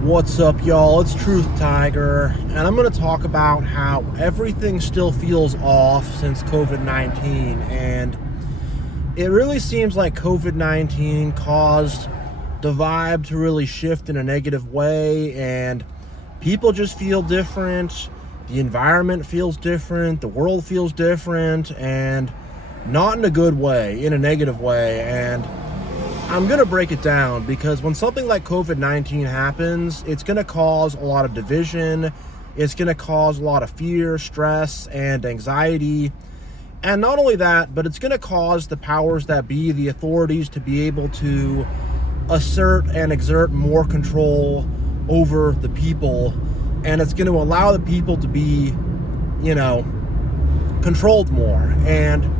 What's up, y'all? It's TruthTiger, and I'm going to talk about how everything still feels off since COVID-19, and it really seems like COVID-19 caused the vibe to really shift in a negative way, and people just feel different, the environment feels different, the world feels different, and not in a good way, in a negative way. And I'm going to break it down because when something like COVID-19 happens, it's going to cause a lot of division. It's going to cause a lot of fear, stress, and anxiety. And not only that, but it's going to cause the powers that be, the authorities, to be able to assert and exert more control over the people. And it's going to allow the people to be, controlled more. And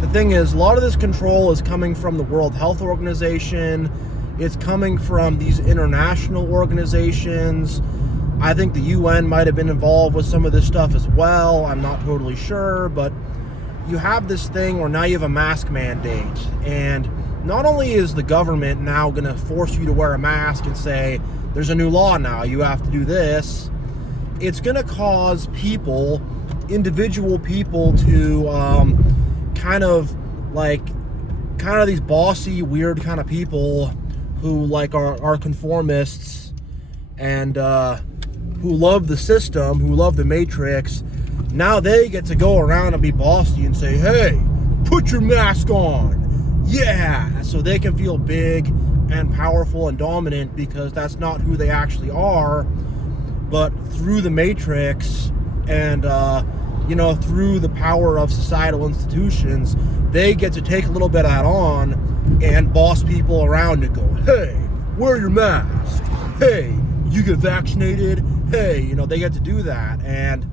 the thing is, a lot of this control is coming from the World Health Organization. It's coming from these international organizations. I think the UN might have been involved with some of this stuff as well. I'm not totally sure, but you have this thing where now you have a mask mandate. And not only is the government now going to force you to wear a mask and say, there's a new law now, you have to do this, it's going to cause people, individual people, to kind of these bossy, weird kind of people who are conformists and who love the system, who love the matrix. Now they get to go around and be bossy and say, hey, put your mask on. Yeah. So they can feel big and powerful and dominant because that's not who they actually are. But through the matrix and through the power of societal institutions, they get to take a little bit of that on and boss people around and go, hey, wear your mask. Hey, you get vaccinated. Hey, they get to do that. And,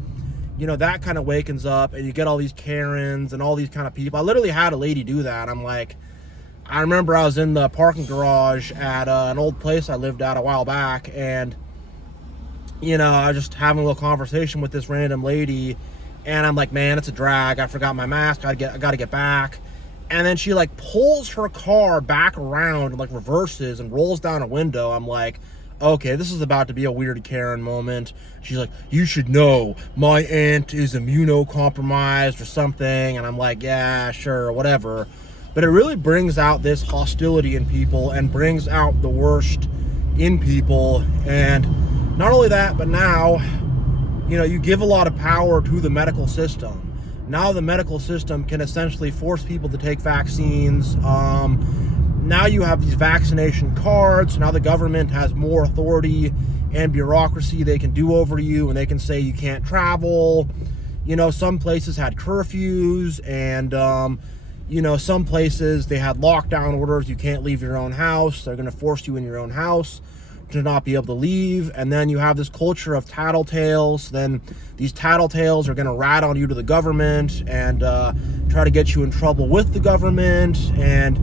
that kind of wakens up, and you get all these Karens and all these kind of people. I literally had a lady do that. I remember I was in the parking garage at an old place I lived at a while back, and, I was just having a little conversation with this random lady. And I'm like, man, it's a drag. I forgot my mask. I got to get back. And then she pulls her car back around and reverses and rolls down a window. I'm like, okay, this is about to be a weird Karen moment. She's like, you should know my aunt is immunocompromised or something. And I'm like, yeah, sure, whatever. But it really brings out this hostility in people and brings out the worst in people. And not only that, but now, you give a lot of power to the medical system. Now the medical system can essentially force people to take vaccines. Now you have these vaccination cards. Now the government has more authority and bureaucracy they can do over you, and they can say you can't travel. Some places had curfews, and, some places they had lockdown orders. You can't leave your own house. They're going to force you in your own house to not be able to leave. And then you have this culture of tattletales. Then these tattletales are going to rat on you to the government and try to get you in trouble with the government. And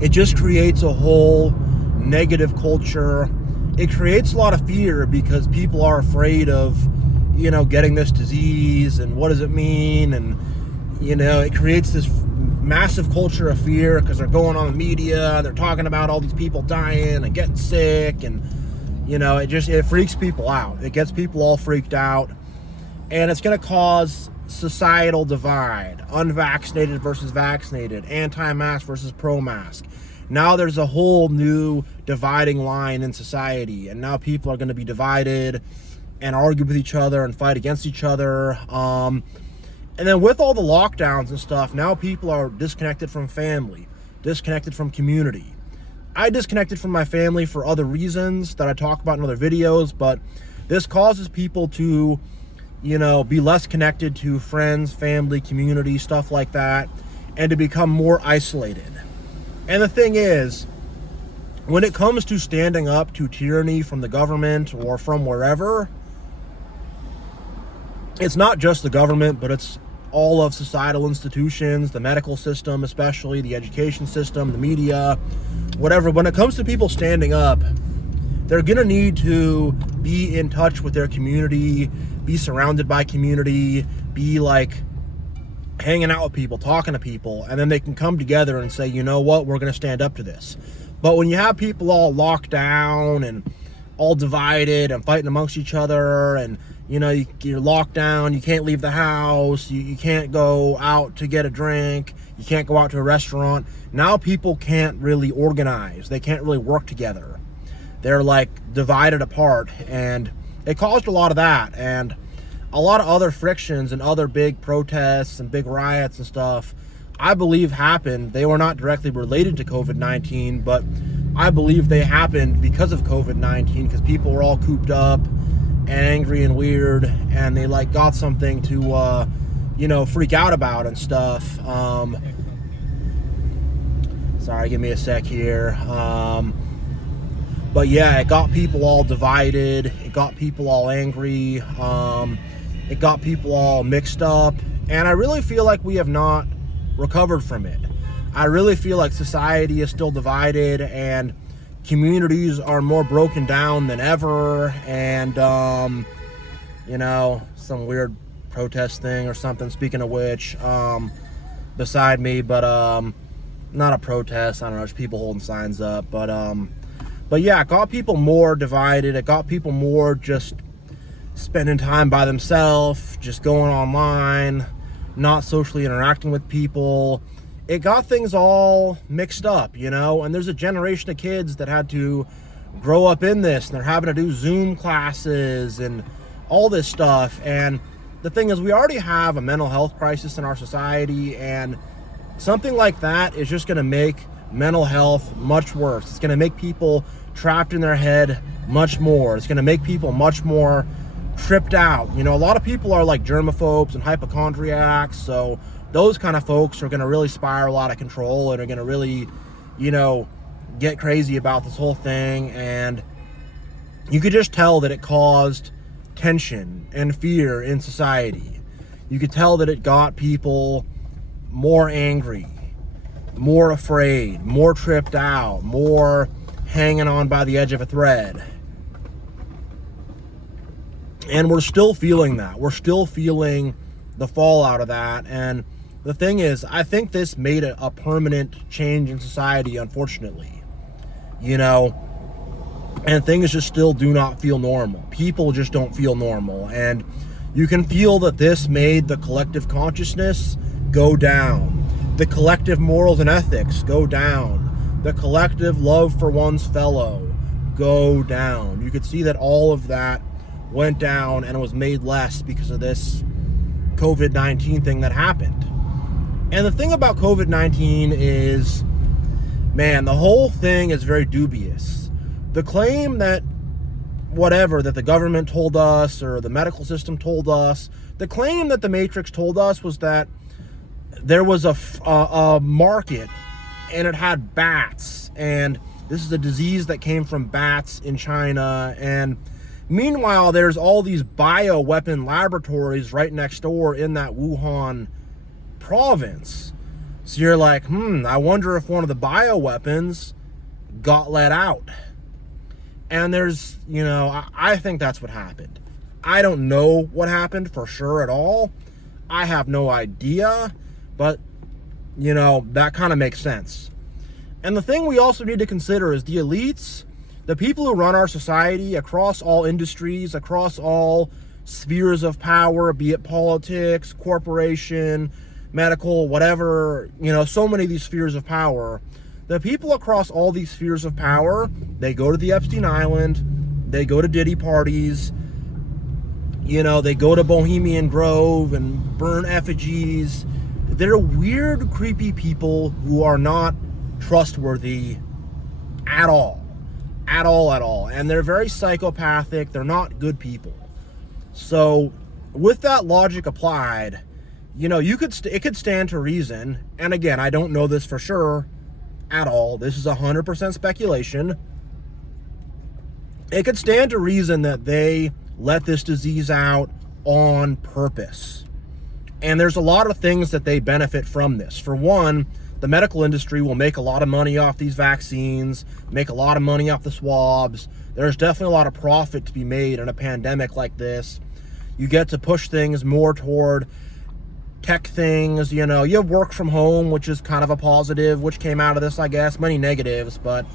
it just creates a whole negative culture. It creates a lot of fear because people are afraid of, getting this disease and what does it mean. And, it creates this massive culture of fear because they're going on the media and they're talking about all these people dying and getting sick, and it freaks people out. It gets people all freaked out, and it's going to cause societal divide: unvaccinated versus vaccinated, anti-mask versus pro-mask. Now there's a whole new dividing line in society, and now people are going to be divided and argue with each other and fight against each other. And then with all the lockdowns and stuff, now people are disconnected from family, disconnected from community. I disconnected from my family for other reasons that I talk about in other videos, but this causes people to, be less connected to friends, family, community, stuff like that, and to become more isolated. And the thing is, when it comes to standing up to tyranny from the government or from wherever, it's not just the government, but it's all of societal institutions, the medical system, especially the education system, the media, whatever. When it comes to people standing up, they're going to need to be in touch with their community, be surrounded by community, be hanging out with people, talking to people, and then they can come together and say, you know what, we're going to stand up to this. But when you have people all locked down and all divided and fighting amongst each other, and you're locked down, you can't leave the house, you can't go out to get a drink, you can't go out to a restaurant. Now people can't really organize, they can't really work together. They're like divided apart, and it caused a lot of that, and a lot of other frictions and other big protests and big riots and stuff, I believe happened. They were not directly related to COVID-19, but I believe they happened because of COVID-19, because people were all cooped up and angry and weird, and they like got something to freak out about and stuff. Sorry, give me a sec here. But yeah, it got people all divided, it got people all angry, it got people all mixed up, and I really feel like we have not recovered from it. I really feel like society is still divided, and communities are more broken down than ever, and some weird protest thing or something, speaking of which, beside me, but not a protest, I don't know, just people holding signs up, but yeah, it got people more divided, it got people more just spending time by themselves, just going online, not socially interacting with people. It got things all mixed up, and there's a generation of kids that had to grow up in this, and they're having to do Zoom classes and all this stuff. And the thing is, we already have a mental health crisis in our society, and something like that is just going to make mental health much worse. It's going to make people trapped in their head much more. It's going to make people much more tripped out. A lot of people are like germaphobes and hypochondriacs, so those kind of folks are going to really spiral out of control and are going to really, get crazy about this whole thing. And you could just tell that it caused tension and fear in society. You could tell that it got people more angry, more afraid, more tripped out, more hanging on by the edge of a thread. And we're still feeling that. We're still feeling the fallout of that. And the thing is, I think this made a permanent change in society, unfortunately. And things just still do not feel normal. People just don't feel normal. And you can feel that this made the collective consciousness go down. The collective morals and ethics go down. The collective love for one's fellow go down. You could see that all of that went down, and it was made less because of this COVID-19 thing that happened. And the thing about COVID-19 is, man, the whole thing is very dubious. The claim that that the government told us or the medical system told us, the claim that the Matrix told us was that there was a market and it had bats, and this is a disease that came from bats in China, and meanwhile, there's all these bioweapon laboratories right next door in that Wuhan province. So you're like, I wonder if one of the bioweapons got let out. And there's, I think that's what happened. I don't know what happened for sure at all. I have no idea, but, that kind of makes sense. And the thing we also need to consider is the elites, the people who run our society across all industries, across all spheres of power, be it politics, corporation, medical, whatever, so many of these spheres of power. The people across all these spheres of power, they go to the Epstein Island, they go to Diddy parties, they go to Bohemian Grove and burn effigies. They're weird, creepy people who are not trustworthy at all. At all. And they're very psychopathic. They're not good people. So with that logic applied, it could stand to reason. And again, I don't know this for sure at all. This is 100% speculation. It could stand to reason that they let this disease out on purpose. And there's a lot of things that they benefit from this. For one, the medical industry will make a lot of money off these vaccines, make a lot of money off the swabs. There's definitely a lot of profit to be made in a pandemic like this. You get to push things more toward tech things. You have work from home, which is kind of a positive, which came out of this, I guess. Many negatives, but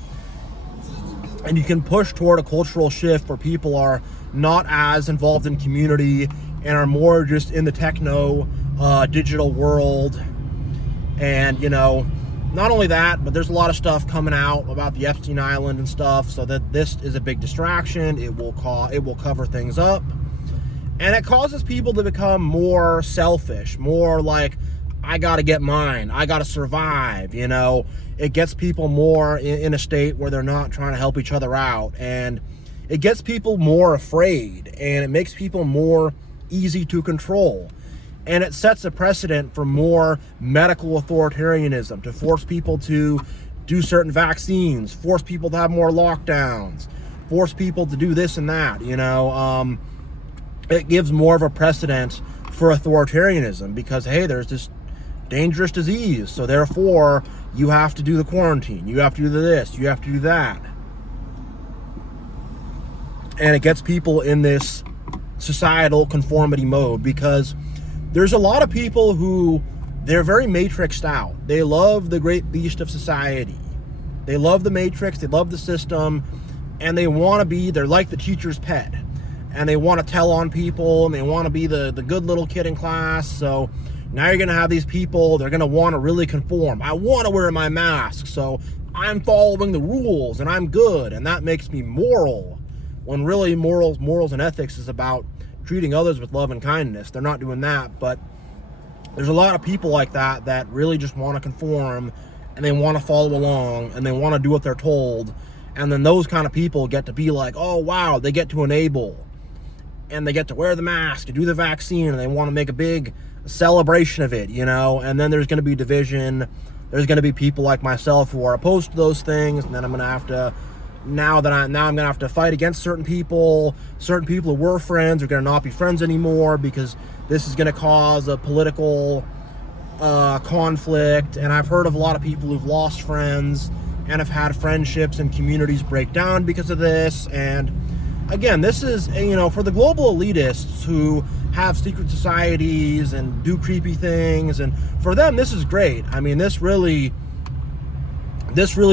And you can push toward a cultural shift where people are not as involved in community and are more just in the techno digital world. And, you know, not only that, but there's a lot of stuff coming out about the Epstein Island and stuff, so that this is a big distraction. It will cover things up. And it causes people to become more selfish, more like, I got to get mine, I got to survive, you know. It gets people more in a state where they're not trying to help each other out. And it gets people more afraid, and it makes people more easy to control. And it sets a precedent for more medical authoritarianism, to force people to do certain vaccines, force people to have more lockdowns, force people to do this and that, you know. It gives more of a precedent for authoritarianism because, hey, there's this dangerous disease, so therefore you have to do the quarantine, you have to do this, you have to do that. And it gets people in this societal conformity mode because there's a lot of people who, they're very matrixed out. They love the great beast of society. They love the matrix, they love the system, and they want to be, they're like the teacher's pet. And they want to tell on people, and they want to be the good little kid in class. So now you're going to have these people, they're going to want to really conform. I want to wear my mask, so I'm following the rules, and I'm good, and that makes me moral. When really morals and ethics is about treating others with love and kindness. They're not doing that, but there's a lot of people like that that really just want to conform, and they want to follow along, and they want to do what they're told. And then those kind of people get to be like, oh wow, they get to enable, and they get to wear the mask and do the vaccine, and they want to make a big celebration of it, you know. And then there's going to be division. There's going to be people like myself who are opposed to those things, and then I'm going to have to, now I'm going to have to fight against certain people who were friends are going to not be friends anymore because this is going to cause a political conflict. And I've heard of a lot of people who've lost friends and have had friendships and communities break down because of this. And again, this is, you know, for the global elitists who have secret societies and do creepy things, and for them this is great. I mean, this really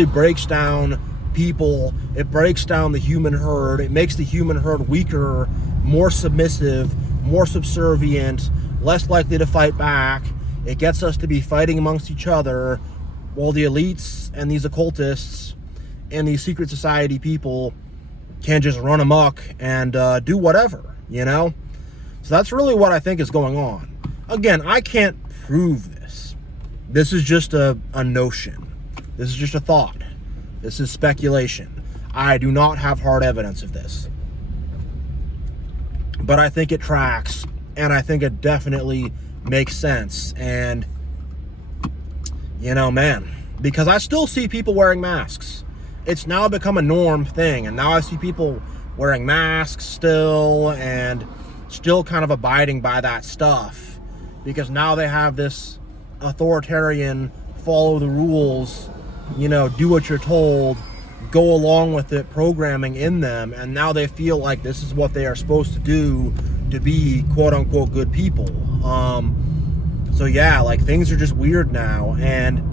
breaks down people. It breaks down the human herd. It makes the human herd weaker, more submissive, more subservient, less likely to fight back. It gets us to be fighting amongst each other, while the elites and these occultists and these secret society people can just run amok and do whatever, you know. So that's really what I think is going on. Again, I can't prove this. This is just a notion. This is just a thought. This is speculation. I do not have hard evidence of this. But I think it tracks, and I think it definitely makes sense. And, you know, man, because I still see people wearing masks. It's now become a norm thing, and now I see people wearing masks still, and still kind of abiding by that stuff, because now they have this authoritarian, follow the rules, you know, do what you're told, go along with it programming in them, and now they feel like this is what they are supposed to do to be quote-unquote good people. So yeah, like, things are just weird now. And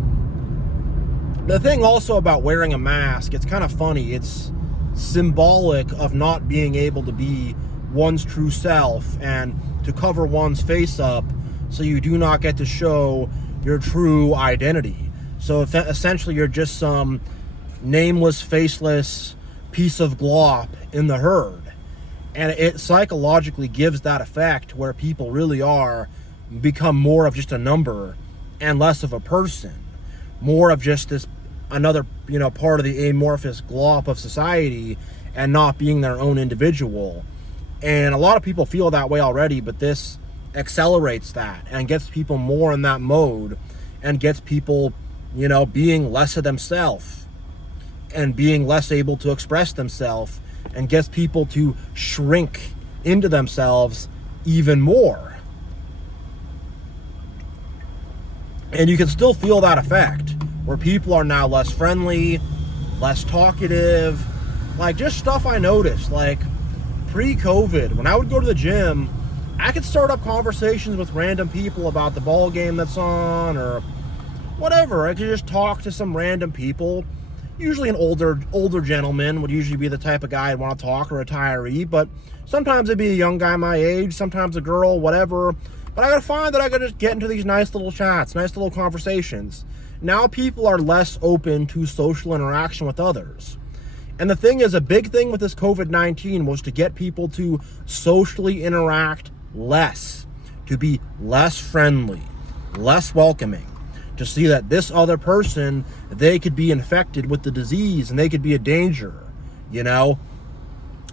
the thing also about wearing a mask, it's kind of funny. It's symbolic of not being able to be one's true self and to cover one's face up so you do not get to show your true identity. So if essentially you're just some nameless, faceless piece of glop in the herd. And it psychologically gives that effect where people really are become more of just a number and less of a person, more of just this another, you know, part of the amorphous glop of society, and not being their own individual. And a lot of people feel that way already, but this accelerates that and gets people more in that mode, and gets people, you know, being less of themselves and being less able to express themselves, and gets people to shrink into themselves even more. And you can still feel that effect, where people are now less friendly, less talkative. Like, just stuff I noticed, like pre-COVID, when I would go to the gym, I could start up conversations with random people about the ball game that's on, or whatever. I could just talk to some random people. Usually an older gentleman would usually be the type of guy I'd want to talk, or a retiree, but sometimes it'd be a young guy my age, sometimes a girl, whatever. But I gotta find that I gotta just get into these nice little chats, nice little conversations. Now people are less open to social interaction with others. And the thing is, a big thing with this COVID-19 was to get people to socially interact less, to be less friendly, less welcoming, to see that this other person, they could be infected with the disease and they could be a danger, you know?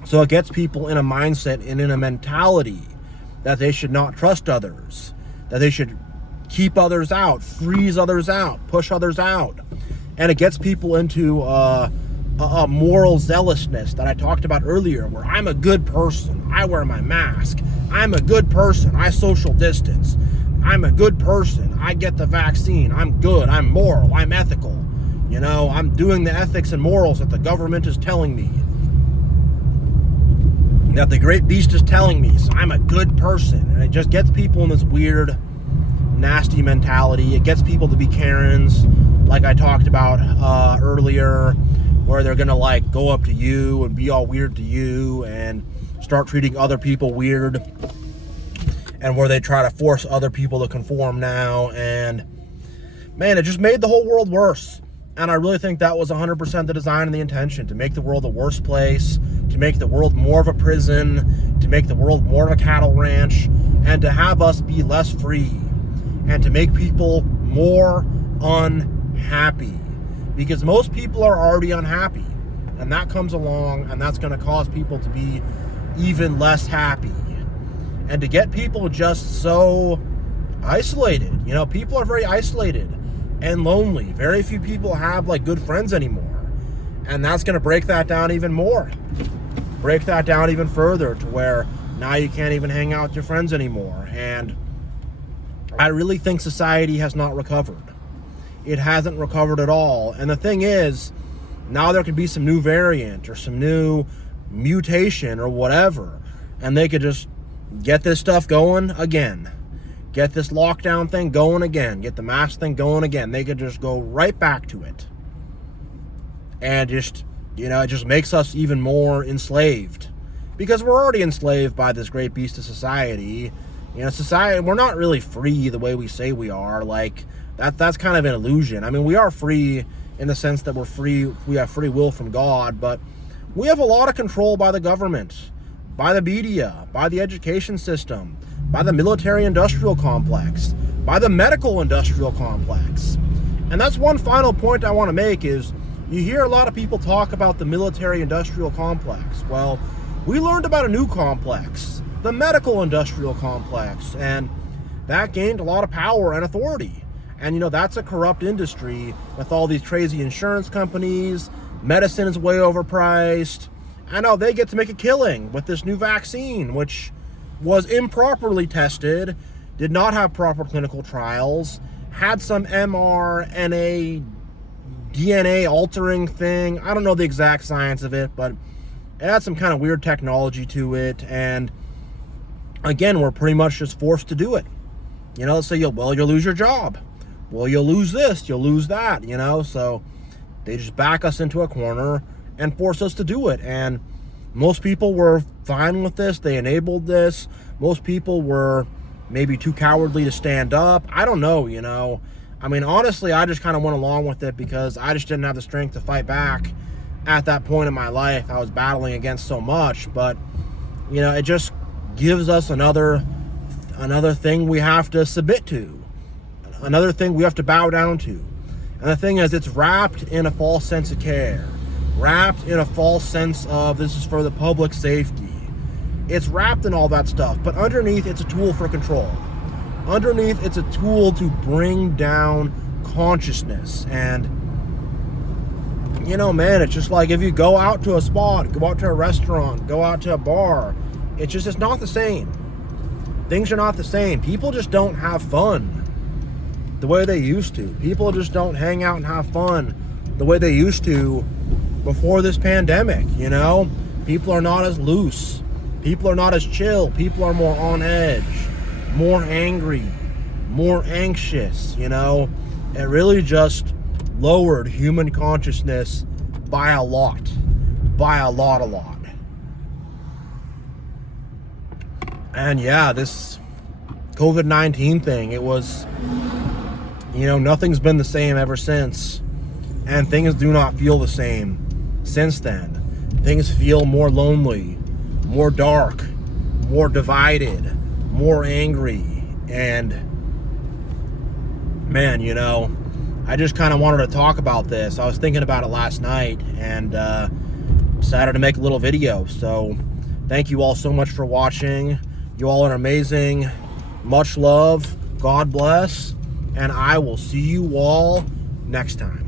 So it gets people in a mindset and in a mentality that they should not trust others, that they should keep others out, freeze others out, push others out. And it gets people into a moral zealousness that I talked about earlier, where I'm a good person, I wear my mask, I'm a good person, I social distance, I'm a good person, I get the vaccine, I'm good, I'm moral, I'm ethical, you know, I'm doing the ethics and morals that the government is telling me, that the great beast is telling me, so I'm a good person. And it just gets people in this weird, nasty mentality. It gets people to be Karens, like I talked about earlier, where they're gonna like go up to you and be all weird to you and start treating other people weird, and where they try to force other people to conform now. And man, it just made the whole world worse. And I really think that was 100% the design and the intention, to make the world a worse place, to make the world more of a prison, to make the world more of a cattle ranch, and to have us be less free, and to make people more unhappy. Because most people are already unhappy, and that comes along, and that's going to cause people to be even less happy. And to get people just so isolated, you know, people are very isolated and lonely. Very few people have like good friends anymore. And that's going to break that down even more. Break that down even further, to where now you can't even hang out with your friends anymore. And I really think society has not recovered. It hasn't recovered at all. And the thing is, now there could be some new variant or some new mutation or whatever, and they could just get this stuff going again. Get this lockdown thing going again. Get the mask thing going again. They could just go right back to it. And just, you know, it just makes us even more enslaved. Because we're already enslaved by this great beast of society. You know, society, we're not really free the way we say we are. Like, that's kind of an illusion. I mean, we are free in the sense that we're free, we have free will from God, but we have a lot of control by the government, by the media, by the education system, by the military-industrial complex, by the medical-industrial complex. And that's one final point I want to make is, you hear a lot of people talk about the military-industrial complex. Well, we learned about a new complex, the medical-industrial complex, and that gained a lot of power and authority. And, you know, that's a corrupt industry with all these crazy insurance companies. Medicine is way overpriced. I know they get to make a killing with this new vaccine, which was improperly tested, did not have proper clinical trials, had some mRNA, DNA altering thing. I don't know the exact science of it, but it had some kind of weird technology to it. And again, we're pretty much just forced to do it. You know, let's say you'll lose your job. Well, you'll lose this, you'll lose that, you know. So they just back us into a corner and force us to do it. And most people were fine with this. They enabled this. Most people were maybe too cowardly to stand up. I don't know, you know. I mean, honestly, I just kind of went along with it because I just didn't have the strength to fight back at that point in my life. I was battling against so much. But, you know, it just gives us another thing we have to submit to. Another thing we have to bow down to. And the thing is, it's wrapped in a false sense of care. Wrapped in a false sense of this is for the public safety. It's wrapped in all that stuff, but underneath it's a tool for control. Underneath it's a tool to bring down consciousness. And, you know, man, it's just like if you go out to a spot, go out to a restaurant, go out to a bar, it's not the same. Things are not the same. People just don't have fun the way they used to. People just don't hang out and have fun the way they used to before this pandemic, you know? People are not as loose. People are not as chill. People are more on edge, more angry, more anxious, you know? It really just lowered human consciousness by a lot. By a lot. And yeah, this COVID-19 thing, it was, nothing's been the same ever since. And things do not feel the same since then. Things feel more lonely, more dark, more divided, more angry. And man, I just kind of wanted to talk about this. I was thinking about it last night and decided to make a little video. So thank you all so much for watching. You all are amazing. Much love. God bless. And I will see you all next time.